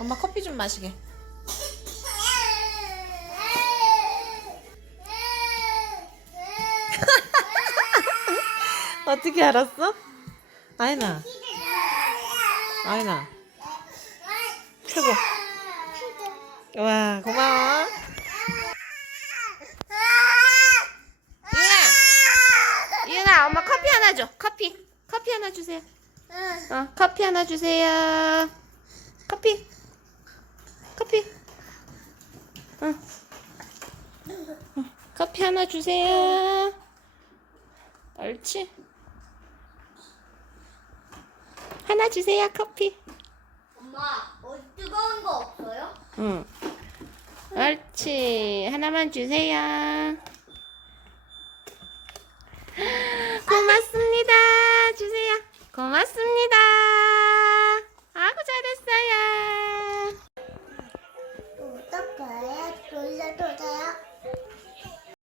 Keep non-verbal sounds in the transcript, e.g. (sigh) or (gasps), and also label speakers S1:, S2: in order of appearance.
S1: 엄마 커피 좀 마시게. (laughs) 어떻게 알았어? 아이나. 아이나. 최고. 와, 고마워. 이은아. 이은아, 엄마 커피 하나 줘. 커피. 커피 하나 주세요. 어, 커피 하나 주세요. 커피. 커피. 응. 응, 커피 하나 주세요. 옳지. 하나 주세요, 커피.
S2: 엄마, 어, 뜨거운 거 없어요?
S1: 응. 옳지. 하나만 주세요. (gasps) 고맙습니다. 주세요. 고맙습니다.